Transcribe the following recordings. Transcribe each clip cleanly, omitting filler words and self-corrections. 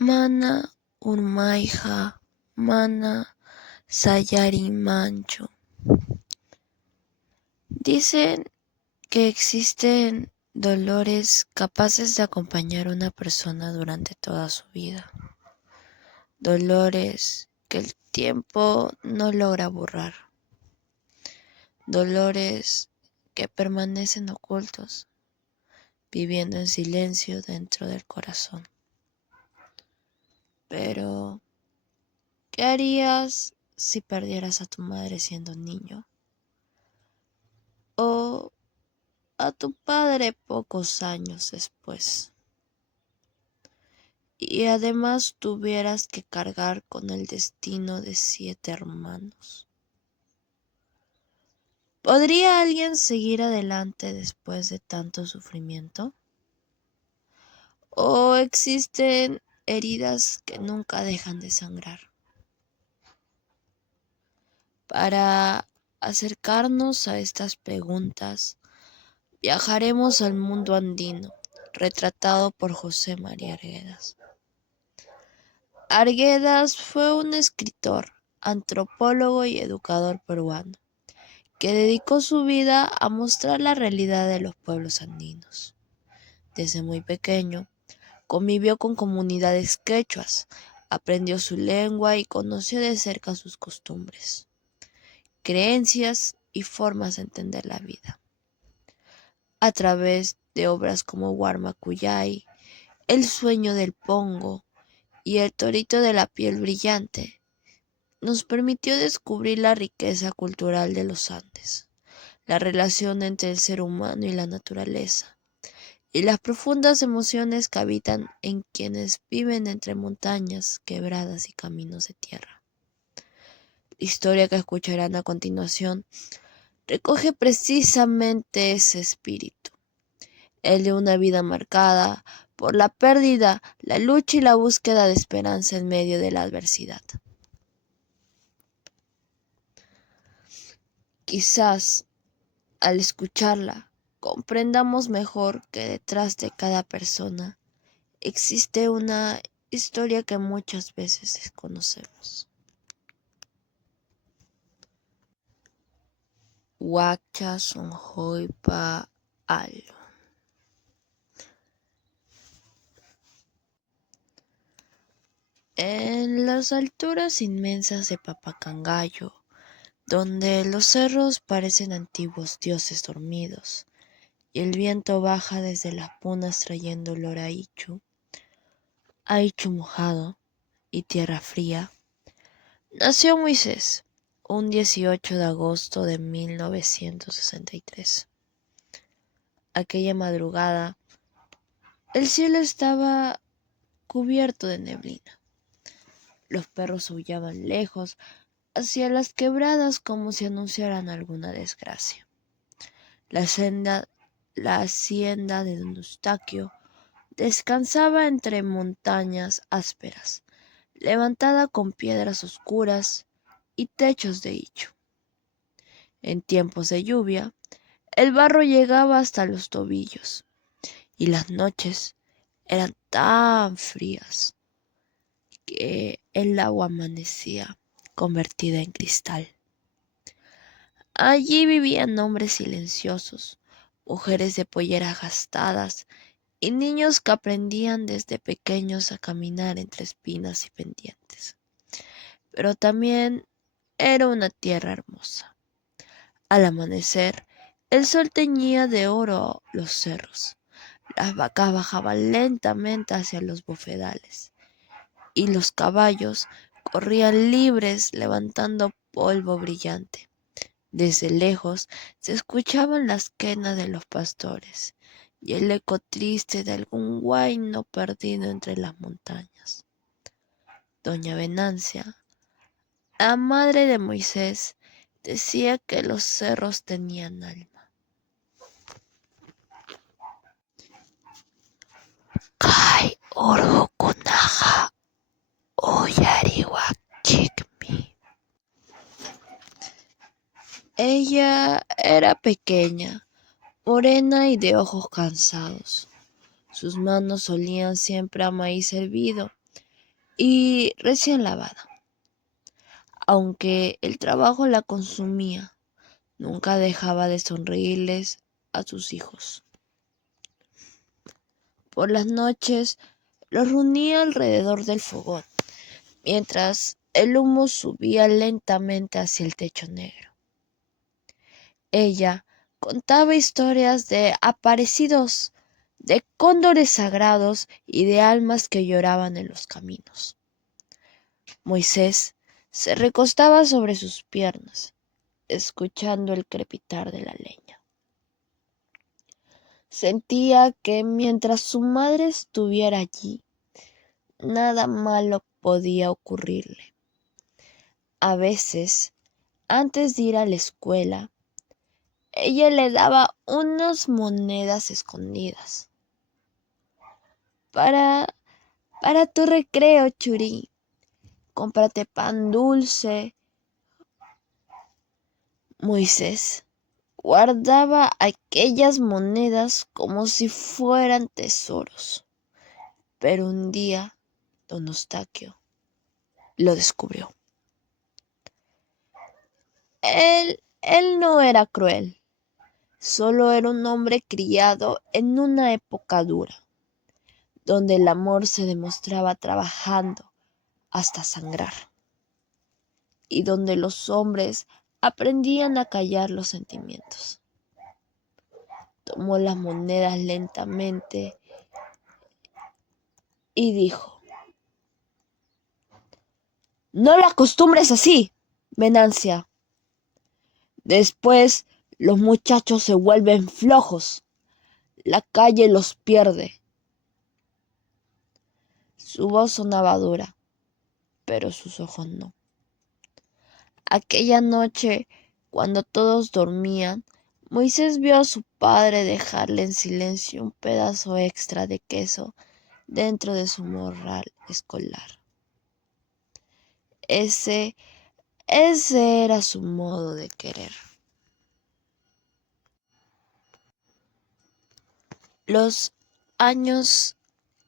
Mana Urmaija, Mana Sayarimancho. Dicen que existen dolores capaces de acompañar a una persona durante toda su vida. Dolores que el tiempo no logra borrar. Dolores que permanecen ocultos, viviendo en silencio dentro del corazón. Pero, ¿qué harías si perdieras a tu madre siendo niño? ¿O a tu padre pocos años después? Y además tuvieras que cargar con el destino de 7 hermanos. ¿Podría alguien seguir adelante después de tanto sufrimiento? ¿O existen heridas que nunca dejan de sangrar? Para acercarnos a estas preguntas, viajaremos al mundo andino, retratado por José María Arguedas. Arguedas fue un escritor, antropólogo y educador peruano, que dedicó su vida a mostrar la realidad de los pueblos andinos. Desde muy pequeño, convivió con comunidades quechuas, aprendió su lengua y conoció de cerca sus costumbres, creencias y formas de entender la vida. A través de obras como Huarmacuyay, El sueño del Pongo y El torito de la piel brillante, nos permitió descubrir la riqueza cultural de los Andes, la relación entre el ser humano y la naturaleza, y las profundas emociones que habitan en quienes viven entre montañas, quebradas y caminos de tierra. La historia que escucharán a continuación recoge precisamente ese espíritu, el de una vida marcada por la pérdida, la lucha y la búsqueda de esperanza en medio de la adversidad. Quizás, al escucharla, comprendamos mejor que detrás de cada persona existe una historia que muchas veces desconocemos. Huacha Sonjoipa Alo. En las alturas inmensas de Papacangallo, donde los cerros parecen antiguos dioses dormidos, y el viento baja desde las punas trayendo olor a Aichu mojado y tierra fría, nació Moisés, un 18 de agosto de 1963. Aquella madrugada, el cielo estaba cubierto de neblina. Los perros aullaban lejos, hacia las quebradas como si anunciaran alguna desgracia. La hacienda de don Eustaquio descansaba entre montañas ásperas, levantada con piedras oscuras y techos de hicho. En tiempos de lluvia, el barro llegaba hasta los tobillos y las noches eran tan frías que el agua amanecía convertida en cristal. Allí vivían hombres silenciosos, mujeres de polleras gastadas y niños que aprendían desde pequeños a caminar entre espinas y pendientes. Pero también era una tierra hermosa. Al amanecer, el sol teñía de oro los cerros. Las vacas bajaban lentamente hacia los bofedales y los caballos corrían libres levantando polvo brillante. Desde lejos se escuchaban las quenas de los pastores y el eco triste de algún huayno perdido entre las montañas. Doña Venancia, la madre de Moisés, decía que los cerros tenían alma. Kai Orhokunaja Oyariwakchikmi. Ella era pequeña, morena y de ojos cansados. Sus manos olían siempre a maíz hervido y recién lavada. Aunque el trabajo la consumía, nunca dejaba de sonreírles a sus hijos. Por las noches los reunía alrededor del fogón, mientras el humo subía lentamente hacia el techo negro. Ella contaba historias de aparecidos, de cóndores sagrados y de almas que lloraban en los caminos. Moisés se recostaba sobre sus piernas, escuchando el crepitar de la leña. Sentía que mientras su madre estuviera allí, nada malo podía ocurrirle. A veces, antes de ir a la escuela, ella le daba unas monedas escondidas. Para, para tu recreo, Churí, cómprate pan dulce. Moisés guardaba aquellas monedas como si fueran tesoros. Pero un día, don Eustaquio lo descubrió. Él no era cruel, solo era un hombre criado en una época dura, donde el amor se demostraba trabajando hasta sangrar, y donde los hombres aprendían a callar los sentimientos. Tomó las monedas lentamente y dijo: no la acostumbres así, Venancia. Después los muchachos se vuelven flojos. La calle los pierde. Su voz sonaba dura, pero sus ojos no. Aquella noche, cuando todos dormían, Moisés vio a su padre dejarle en silencio un pedazo extra de queso dentro de su morral escolar. Ese era su modo de querer. Los años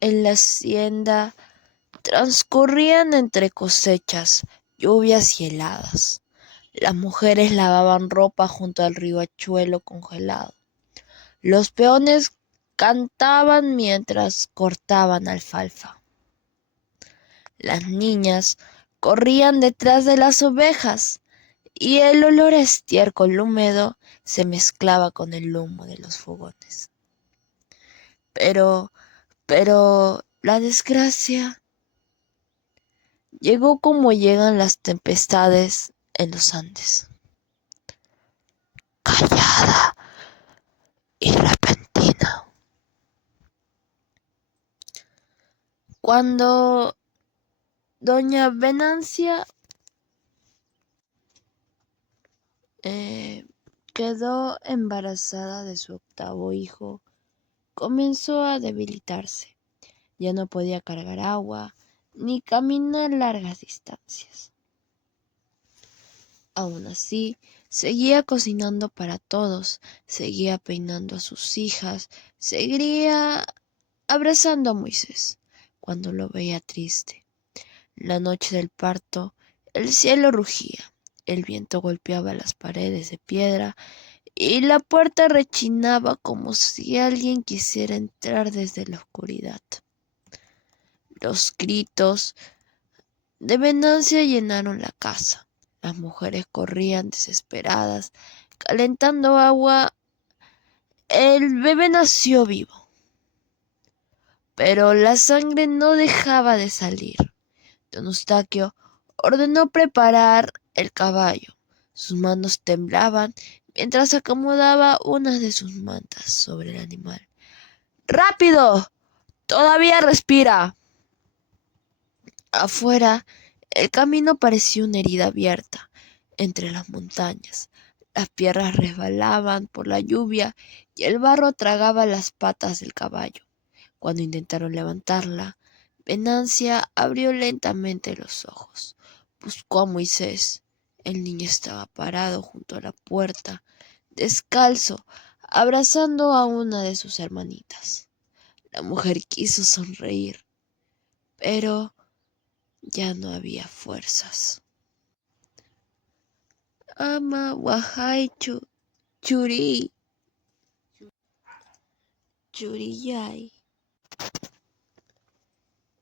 en la hacienda transcurrían entre cosechas, lluvias y heladas. Las mujeres lavaban ropa junto al riachuelo congelado. Los peones cantaban mientras cortaban alfalfa. Las niñas corrían detrás de las ovejas y el olor a estiércol húmedo se mezclaba con el humo de los fogones. Pero la desgracia llegó como llegan las tempestades en los Andes, callada y repentina. Cuando doña Venancia quedó embarazada de su octavo hijo, comenzó a debilitarse. Ya no podía cargar agua ni caminar largas distancias. Aún así, seguía cocinando para todos, seguía peinando a sus hijas, seguía abrazando a Moisés cuando lo veía triste. La noche del parto, el cielo rugía, el viento golpeaba las paredes de piedra y la puerta rechinaba como si alguien quisiera entrar desde la oscuridad. Los gritos de Venancia llenaron la casa. Las mujeres corrían desesperadas, calentando agua. El bebé nació vivo, pero la sangre no dejaba de salir. Don Eustaquio ordenó preparar el caballo. Sus manos temblaban mientras acomodaba una de sus mantas sobre el animal. ¡Rápido! ¡Todavía respira! Afuera, el camino parecía una herida abierta entre las montañas. Las piedras resbalaban por la lluvia y el barro tragaba las patas del caballo. Cuando intentaron levantarla, Venancia abrió lentamente los ojos. Buscó a Moisés. El niño estaba parado junto a la puerta, descalzo, abrazando a una de sus hermanitas. La mujer quiso sonreír, pero ya no había fuerzas. Ama wahaychu churiyay.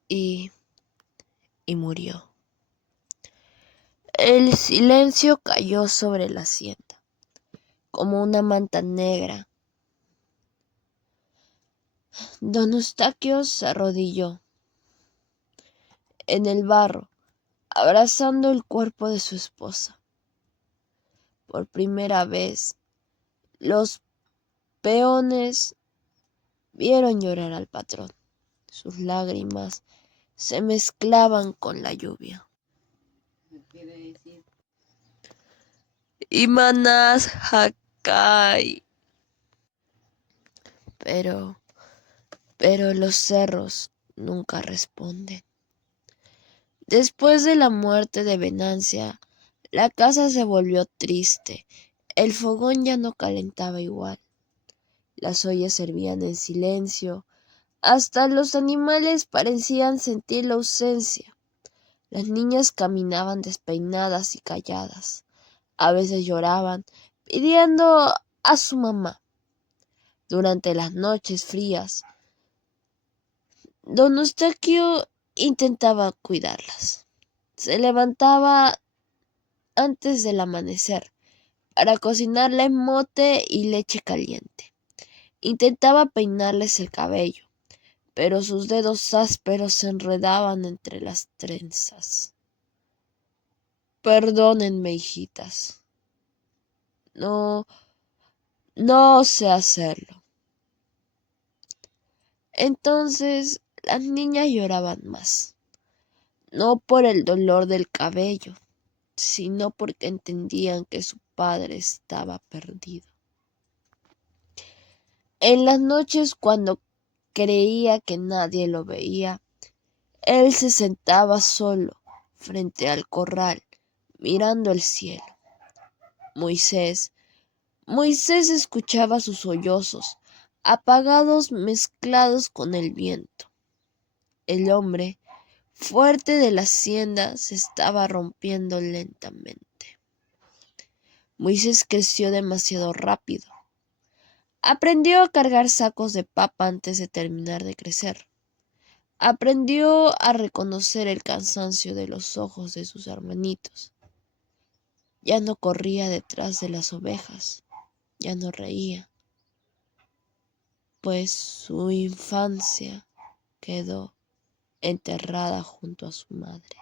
Y murió. El silencio cayó sobre la hacienda, como una manta negra. Don Eustaquio se arrodilló en el barro, abrazando el cuerpo de su esposa. Por primera vez, los peones vieron llorar al patrón. Sus lágrimas se mezclaban con la lluvia. Imanas Hakai. Pero los cerros nunca responden. Después de la muerte de Venancia, la casa se volvió triste. El fogón ya no calentaba igual. Las ollas servían en silencio. Hasta los animales parecían sentir la ausencia. Las niñas caminaban despeinadas y calladas. A veces lloraban, pidiendo a su mamá. Durante las noches frías, don Eustaquio intentaba cuidarlas. Se levantaba antes del amanecer para cocinarles mote y leche caliente. Intentaba peinarles el cabello, pero sus dedos ásperos se enredaban entre las trenzas. Perdónenme, hijitas. No sé hacerlo. Entonces las niñas lloraban más, no por el dolor del cabello, sino porque entendían que su padre estaba perdido. En las noches, cuando creía que nadie lo veía, él se sentaba solo frente al corral, mirando el cielo. Moisés escuchaba sus sollozos, apagados mezclados con el viento. El hombre fuerte de la hacienda se estaba rompiendo lentamente. Moisés creció demasiado rápido. Aprendió a cargar sacos de papa antes de terminar de crecer. Aprendió a reconocer el cansancio de los ojos de sus hermanitos. Ya no corría detrás de las ovejas, ya no reía, pues su infancia quedó enterrada junto a su madre.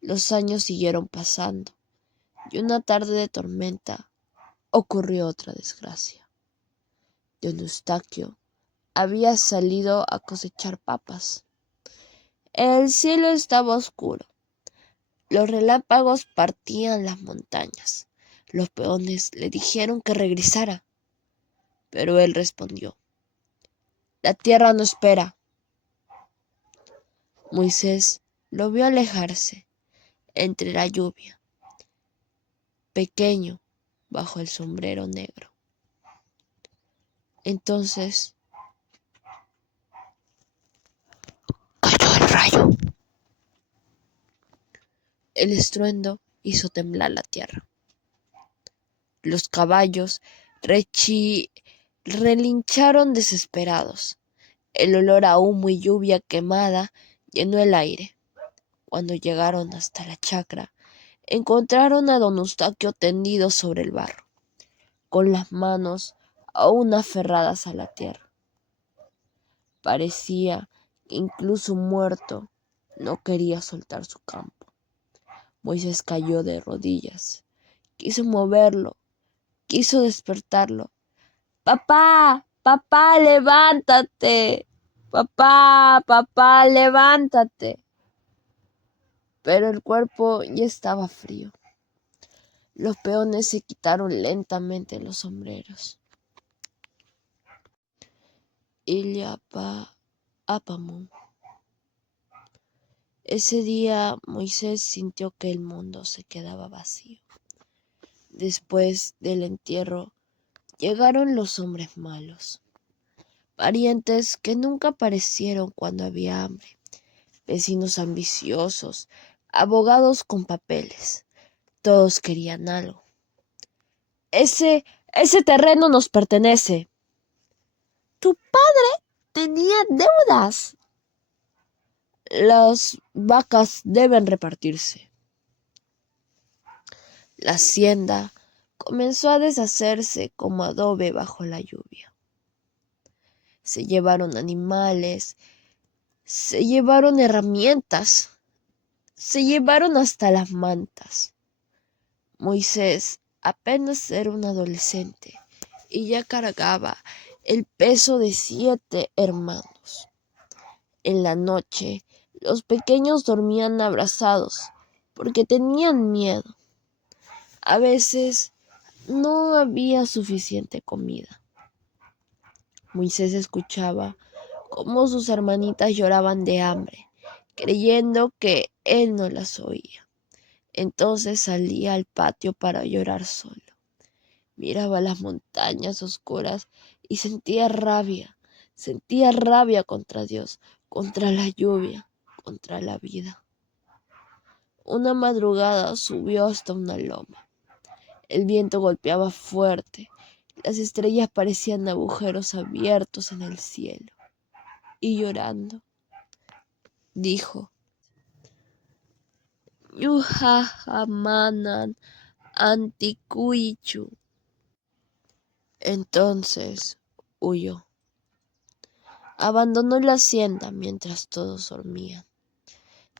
Los años siguieron pasando y una tarde de tormenta ocurrió otra desgracia. Don Eustaquio había salido a cosechar papas. El cielo estaba oscuro. Los relámpagos partían las montañas. Los peones le dijeron que regresara, pero él respondió: la tierra no espera. Moisés lo vio alejarse entre la lluvia, pequeño bajo el sombrero negro. Entonces cayó el rayo. El estruendo hizo temblar la tierra. Los caballos relincharon desesperados. El olor a humo y lluvia quemada llenó el aire. Cuando llegaron hasta la chacra, encontraron a don Eustaquio tendido sobre el barro, con las manos aún aferradas a la tierra. Parecía que incluso muerto no quería soltar su campo. Moisés cayó de rodillas. Quiso moverlo, quiso despertarlo. ¡Papá! ¡Papá, levántate! ¡Papá! ¡Papá, levántate! Pero el cuerpo ya estaba frío. Los peones se quitaron lentamente los sombreros. Illapa Apamun. Ese día Moisés sintió que el mundo se quedaba vacío. Después del entierro llegaron los hombres malos, parientes que nunca aparecieron cuando había hambre, vecinos ambiciosos, abogados con papeles. Todos querían algo. Ese terreno nos pertenece. Tu padre tenía deudas. Las vacas deben repartirse. La hacienda comenzó a deshacerse como adobe bajo la lluvia. Se llevaron animales, se llevaron herramientas, se llevaron hasta las mantas. Moisés apenas era un adolescente y ya cargaba el peso de 7 hermanos. En la noche, los pequeños dormían abrazados porque tenían miedo. A veces no había suficiente comida. Moisés escuchaba cómo sus hermanitas lloraban de hambre, creyendo que él no las oía. Entonces salía al patio para llorar solo. Miraba las montañas oscuras y sentía rabia contra Dios, contra la lluvia, contra la vida. Una madrugada subió hasta una loma. El viento golpeaba fuerte, las estrellas parecían agujeros abiertos en el cielo. Y llorando, dijo: Yuhahamanan antikuichu. Entonces huyó. Abandonó la hacienda mientras todos dormían.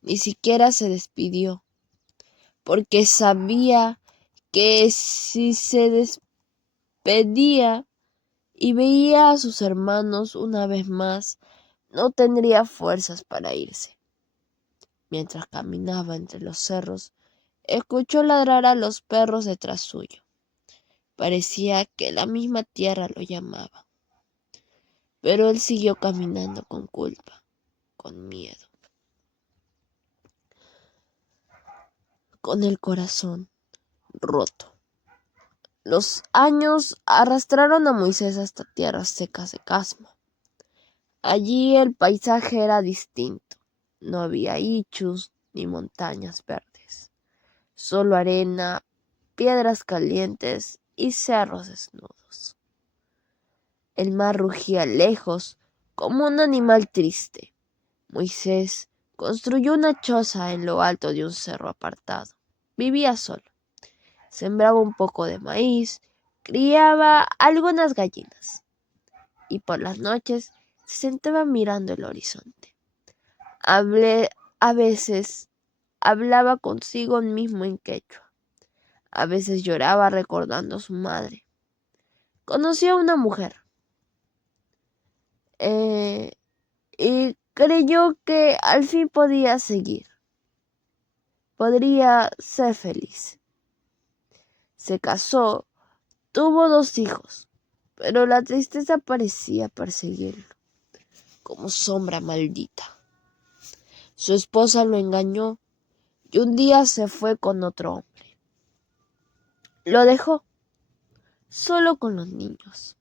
Ni siquiera se despidió, porque sabía que si se despedía y veía a sus hermanos una vez más, no tendría fuerzas para irse. Mientras caminaba entre los cerros, escuchó ladrar a los perros detrás suyo. Parecía que la misma tierra lo llamaba. Pero él siguió caminando con culpa, con miedo, con el corazón roto. Los años arrastraron a Moisés hasta tierras secas de Casma. Allí el paisaje era distinto. No había ichus ni montañas verdes, solo arena, piedras calientes y cerros desnudos. El mar rugía lejos como un animal triste. Moisés construyó una choza en lo alto de un cerro apartado. Vivía solo. Sembraba un poco de maíz, criaba algunas gallinas y por las noches se sentaba mirando el horizonte. A veces hablaba consigo mismo en quechua. A veces lloraba recordando a su madre. Conoció a una mujer y creyó que al fin podría ser feliz. Se casó, tuvo 2 hijos, pero la tristeza parecía perseguirlo, como sombra maldita. Su esposa lo engañó y un día se fue con otro hombre. Lo dejó, solo con los niños.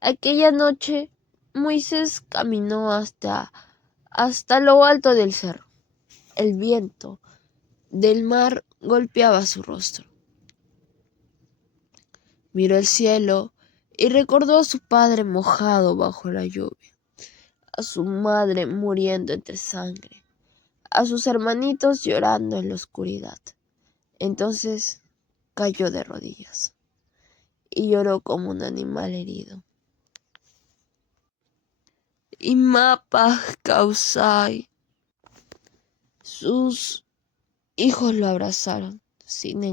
Aquella noche, Moisés caminó hasta lo alto del cerro. El viento del mar golpeaba su rostro. Miró el cielo y recordó a su padre mojado bajo la lluvia, a su madre muriendo entre sangre, a sus hermanitos llorando en la oscuridad. Entonces cayó de rodillas y lloró como un animal herido. Imapa causai. Sus hijos lo abrazaron sin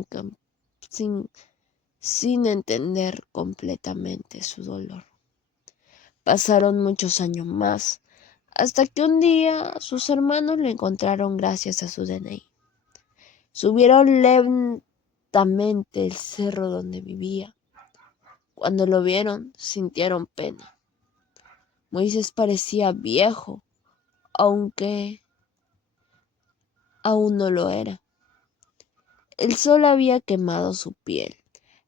entender completamente su dolor. Pasaron muchos años más, hasta que un día sus hermanos lo encontraron gracias a su DNI. Subieron lentamente el cerro donde vivía. Cuando lo vieron, sintieron pena. Moisés parecía viejo, aunque aún no lo era. El sol había quemado su piel.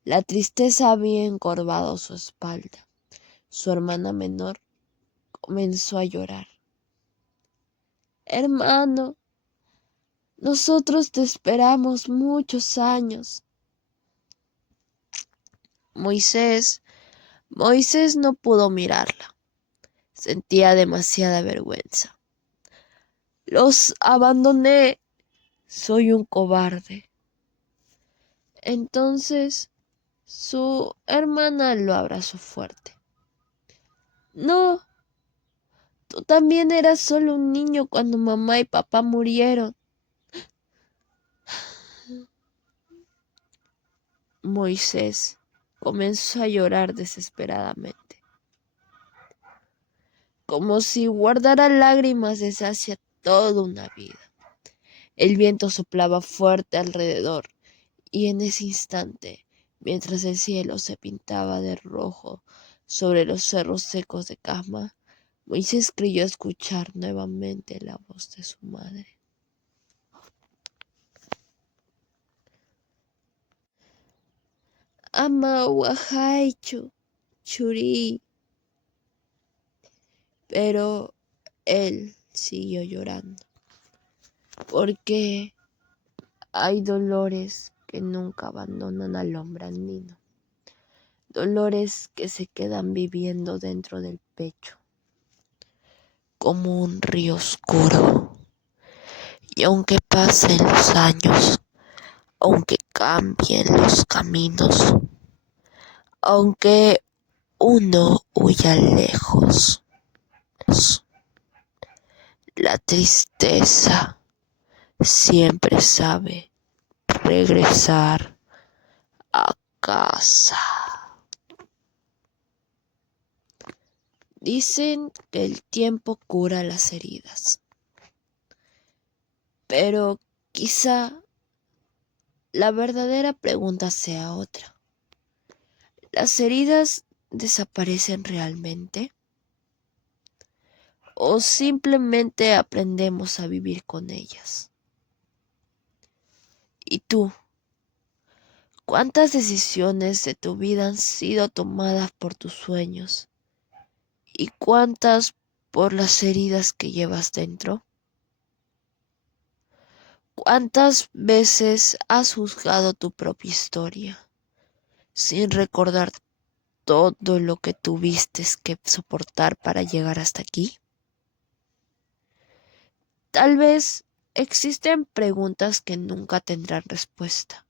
La tristeza había encorvado su espalda. Su hermana menor comenzó a llorar. Hermano, nosotros te esperamos muchos años. Moisés no pudo mirarla. Sentía demasiada vergüenza. Los abandoné. Soy un cobarde. Entonces su hermana lo abrazó fuerte. No, tú también eras solo un niño cuando mamá y papá murieron. Moisés comenzó a llorar desesperadamente, como si guardara lágrimas desde hacía toda una vida. El viento soplaba fuerte alrededor y en ese instante, mientras el cielo se pintaba de rojo sobre los cerros secos de Casma, Moisés creyó escuchar nuevamente la voz de su madre. Ama Wahaichu, Churi. Pero él siguió llorando, porque hay dolores que nunca abandonan al hombre andino, dolores que se quedan viviendo dentro del pecho, como un río oscuro. Y aunque pasen los años, aunque cambien los caminos, aunque uno huya lejos, la tristeza siempre sabe regresar a casa. Dicen que el tiempo cura las heridas, pero quizá la verdadera pregunta sea otra. ¿Las heridas desaparecen realmente? ¿O simplemente aprendemos a vivir con ellas? ¿Y tú? ¿Cuántas decisiones de tu vida han sido tomadas por tus sueños? ¿Y cuántas por las heridas que llevas dentro? ¿Cuántas veces has juzgado tu propia historia sin recordar todo lo que tuviste que soportar para llegar hasta aquí? Tal vez existen preguntas que nunca tendrán respuesta.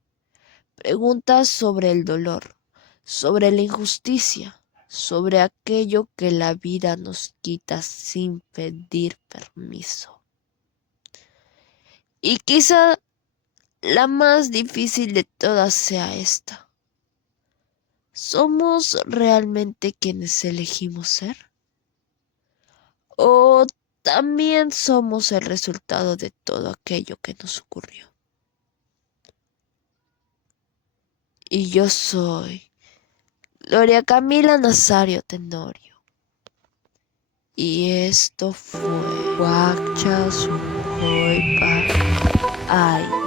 Preguntas sobre el dolor, sobre la injusticia, sobre aquello que la vida nos quita sin pedir permiso. Y quizá la más difícil de todas sea esta. ¿Somos realmente quienes elegimos ser? ¿O también somos el resultado de todo aquello que nos ocurrió? Y yo soy Gloria Camila Nazario Tenorio. Y esto fue Huacha Sujoipa Ay.